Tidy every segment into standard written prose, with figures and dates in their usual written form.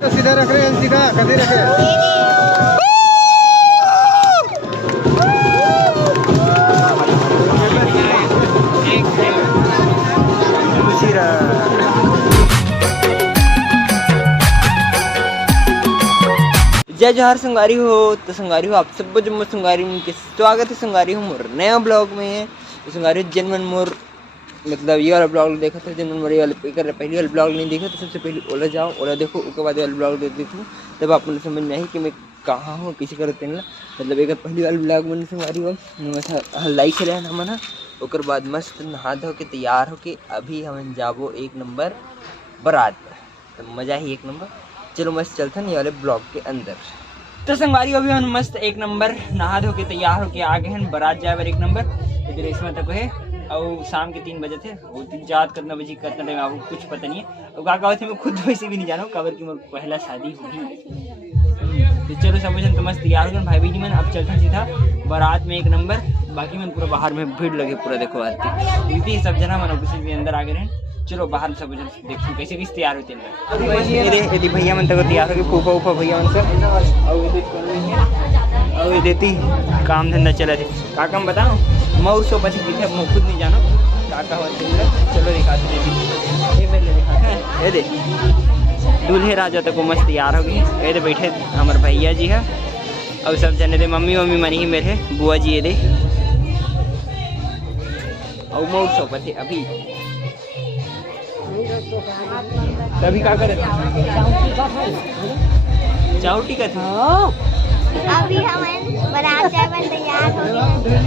तो सीधा रख रहे हैं, सीधा कभी रखे। जय जोहार संगारी हो। तो संगारी हो आप सब जम्मू संगारी में के स्वागत है। संगारी हो मोर नया ब्लॉग में। तो संगारी जनमन मोर मतलब ये वाला ब्लॉग देखा था, जनमन मोर ये वाले पहली वाला ब्लॉग नहीं देखा तो सबसे पहले ओला जाओ, ओला देखो, उसके बाद वाला ब्लॉग देखो, तब आप मुझे समझ में आई कि मैं कहाँ हूँ, किसी करते ना। मतलब एक पहली वाला ब्लॉग मैंने संगारी हो लाइक करे ना मना। ओकर बाद मस्त नहा धो के तैयार होके अभी हम जाबो एक नंबर बारात। तो मज़ा ही एक नंबर। चलो मस्त चलते हैं ये वाले ब्लॉग के अंदर। तो संगवारी अभी हम मस्त एक नंबर नहा धो के तैयार होके आ गए हैं बारात जाए एक नंबर। इधर इसमें तक है और शाम के 3 बजे थे। वो 3-4 कितना बजे कितना टाइम आपको कुछ पता नहीं है। और का कहते मैं खुद वैसे भी नहीं जाना हूँ कबर की मेरी पहला शादी हुई। तो चलो सब जन तो मस्त तैयार हो गए भाई बहनी मन। अब चलते हैं सीधा बारात में एक नंबर। बाकी मन पूरा बाहर में भीड़ लगे पूरा देखो आती सब जना मन किसी भी अंदर आ गए हैं। चलो बाहर सब देखो कैसे कैसे तैयार होते हैं। यदि भैया मन तक तैयार हो गए, फूफा उफा भैया मन सब और ये देती काम धंधा चला थे। का काम बताओ मऊ सो पति पीछे मैं खुद नहीं जानो का होते। चलो दिखाते देती ये मेरे दिखाते ये दे दूल्हे राजा तक वो मस्त तैयार हो गई। ये दे बैठे हमारे भैया जी है और सब जने दे मम्मी मन ही मेरे बुआ जी ये दे और मऊ सो पति अभी तभी का करे चाउटी का था। अभी हम बारात जाए तैयार हो गए।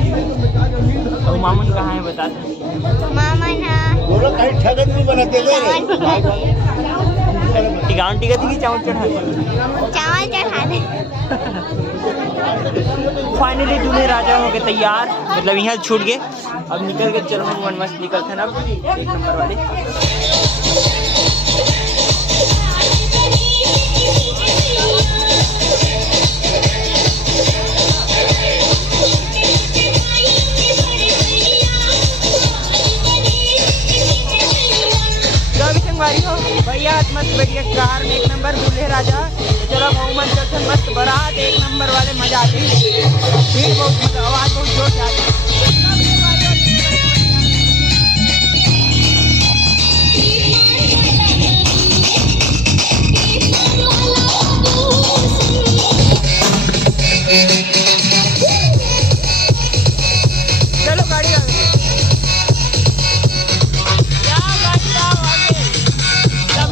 और मामन कहाँ है बता दो। मामन बोलो कहीं ठगन नहीं बनाते टिकाउन टिका थी कि चावल चढ़ा चावल चढ़ा दे। फाइनली दूल्हे राजा हो गए तैयार, मतलब यहाँ छूट गए। अब निकल के चलो हम मस्त निकलते हैं अब एक नंबर वाले। हो भैया मस्त बैठिए कार में एक नंबर दूल्हे राजा। तो चलो बहुमन चलते मस्त बारात एक नंबर वाले मजा आती है। भीड़ बहुत मतलब आवाज़ बहुत जोर से आती है। चलो गाड़ी आ गई।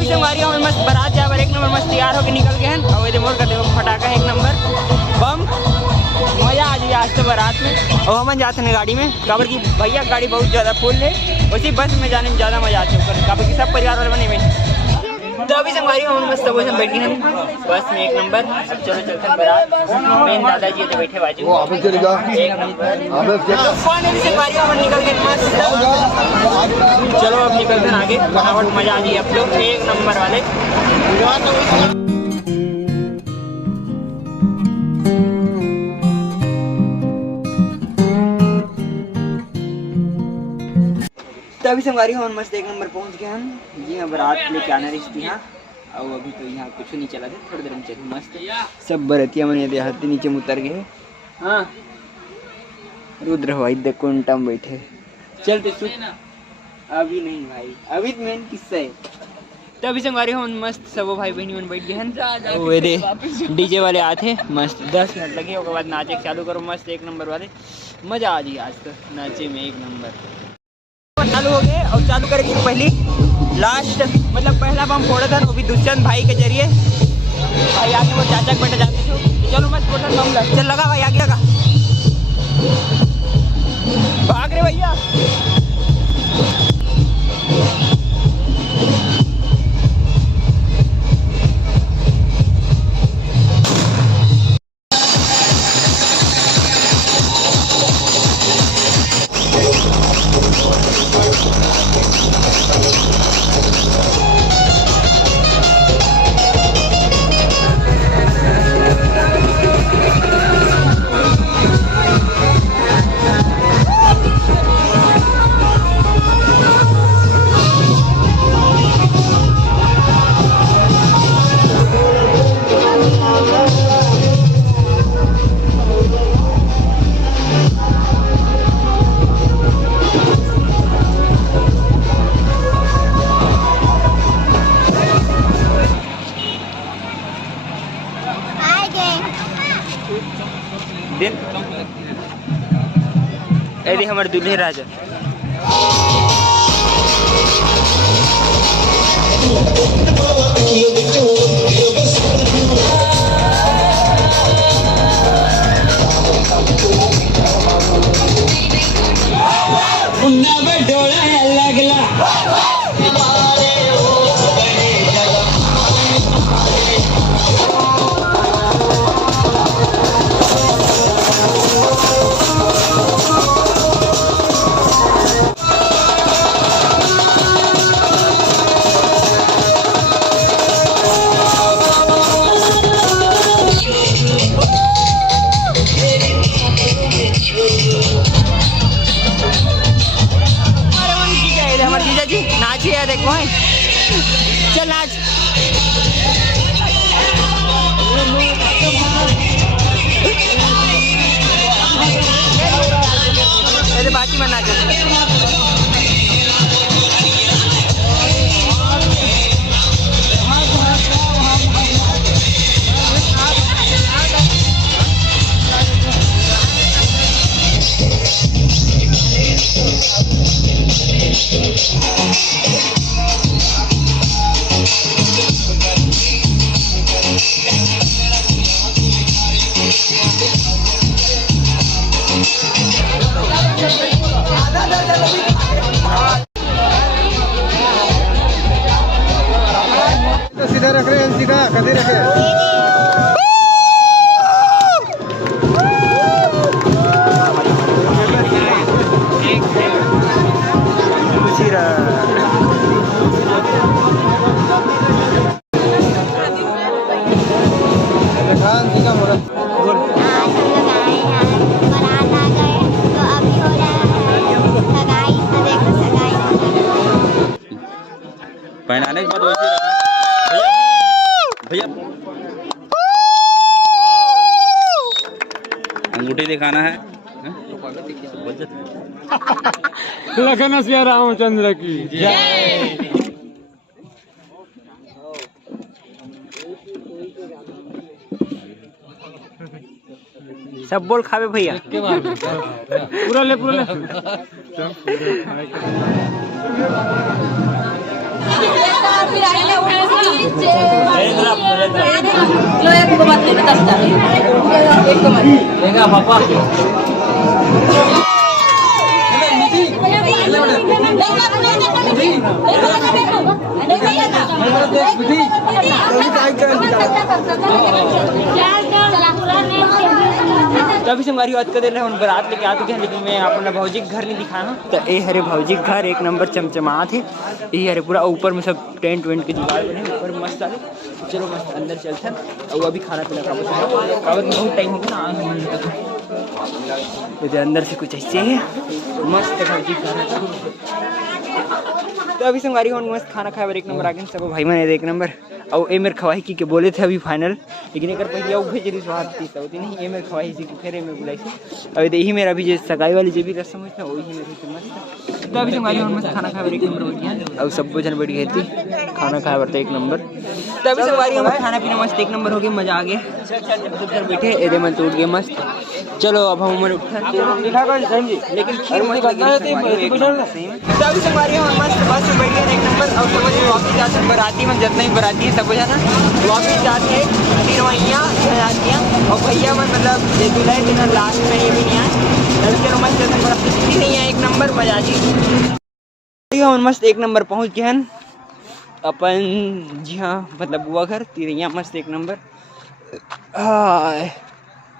संगवारी में मस्त बारात जावर एक नंबर मस्त तैयार होकर निकल गए हैं। और मोर का देखो फटाका एक नंबर बम मजा आ जाए आज तो बारात में। और हम जाते हैं गाड़ी में काबर की भैया गाड़ी बहुत ज़्यादा फुल है। उसी बस में जाने में ज़्यादा मजा आती है काबर की सब परिवार वाले बने में। तो अभी संगवारी हम मस्त सब बैठे हैं बस में एक नंबर। अब चलो चलते हैं बारात। मेन दादाजी तो बैठे बाजू एक नंबर। फाइनली संगवारी हम निकल गए मस्त। चलो अब निकलते हैं आगे फटाफट मजा आ जाए आप लोग एक नंबर वाले। तो अभी संगवारी हम मस्त एक नंबर पहुंच गए हम। जी हाँ बारात लेके आना रिश्ती यहाँ। और अभी तो यहाँ कुछ नहीं चला था, थोड़ी देर में चली मस्त सब बरतिया मन हाथी नीचे में उतर गए। हाँ रुद्र भाई देखो उल्टा में बैठे चलते सुख अभी नहीं भाई अभी मेन किस्सा है। तो अभी संगवारी हम मस्त सब भाई बहनी मन बैठ गए हैं। वो दे डीजे वाले आते मस्त 10 मिनट लगे उसके बाद नाचे चालू करो मस्त एक नंबर वाले मजा आ जाए आज तो नाचे में एक नंबर। चालू हो गए और चालू करेंगे पहली लास्ट मतलब पहला बम फोड़ा था वो भी दुष्यंत भाई के जरिए। भाई आगे वो चाचा के बेटा जाते थे। चलो मस्त फोड़ा बम चल लगा भाई आगे लगा भाग रहे भैया। दिन यदि हमारे दूल्हे राजा हमारे जीजा जी नाचिए यार देखो चल नाच अरे बाकी में नाच तो सीधा रख रहे हैं, सीधा कभी रखे पहनाने के बाद वैसे रखना भैया अंगूठी दिखाना है लखन श्री रामचंद्र की जय। सब बोल खावे भैया पूरा ले पापा तो अभी संगवारी बात कर रहे हैं बारात लेके आते थे लेकिन मैं अपना भौजी के घर नहीं दिखाया तो ये हरे भौजी के घर एक नंबर चमचमा थे ये हरे पूरा ऊपर में सब टेंट वेंट के जुगाड़ बने ऊपर मस्त आले चलो मस्त अंदर चलते हैं और अभी खाना पीना का बहुत टाइम हो गया ना अंदर से कुछ ऐसे है मस्त भौजी खाना तो अभी संगवारी हो मस्त खाना खाए एक नंबर आगे सब भाई मैंने एक नंबर और ए मेरे खवाही की के बोले थे अभी फाइनल लेकिन एक पहले वो भेज रही स्वाद थी होती नहीं ये मेरे खवाही जी की फेरे में बुलाई थी अभी यही मेरा भी जो सगाई वाली जो भी रस्म हुई था वही मेरी मस्त तो अभी हमारी मस्त खाना खाए एक नंबर बैठ गया और सब जन बैठ गई थी खाना खाए बढ़ता एक नंबर तो अभी हमारी खाना पीना मस्त एक नंबर हो गया मजा आ गया बैठे एदे मन टूट गए मस्त चलो अब हम उठा लेकिन खीर मस्त लगी तो अभी हमारी मस्त बस में बैठ गए एक नंबर और सब वापस जाते बराती में जितना ही बराती है सब जाना वापस जाके फिर वहीं जाती हैं और भैया मन मतलब जुलाई दिन लास्ट में ये भी नहीं आए चलो मस्त नहीं है एक नंबर मजा जी मस्त एक नंबर पहुँच गए हैं अपन जी हाँ मतलब बुआ घर तिरैया मस्त एक नंबर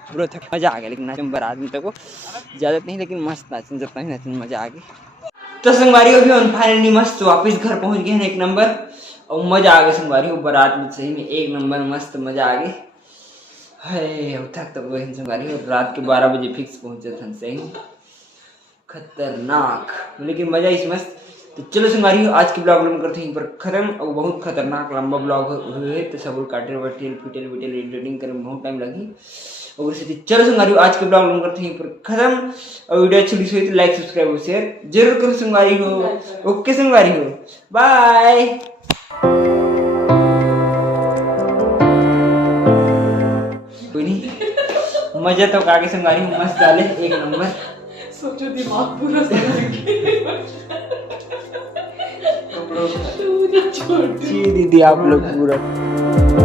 पूरा थक मजा आ गया लेकिन नाचन बारात में तक ज़्यादा नहीं लेकिन मस्त नाचन जितना ही नाचन मजा आ गई तो संगवारी भी हम फाइनली मस्त वापस घर पहुंच गए हैं एक नंबर और मजा आ गया संगवारी बारात में सही में एक नंबर मस्त मजा आ गई है थक तो गए संगवारी रात के 12 बजे फिक्स पहुंचे थे सही खतरनाक लेकिन मजा इस मस्त तो चलो संगवारी आज के ब्लॉग में करते हैं पर खत्म और बहुत खतरनाक लंबा ब्लॉग हुए तो सब काटे वटेल फिटेल विटेल एडिटिंग करने में बहुत टाइम लगी और चलो संगवारी आज के ब्लॉग में करते हैं पर खत्म और वीडियो अच्छी लगी तो लाइक सब्सक्राइब और शेयर जरूर करो संगवारी हो ओके संगवारी हो बाय कोई नहीं मजे तो काके संगारी हूँ मस्त डाले एक नंबर। सोचो दिमाग पूरा जी दीदी आप लोग पूरा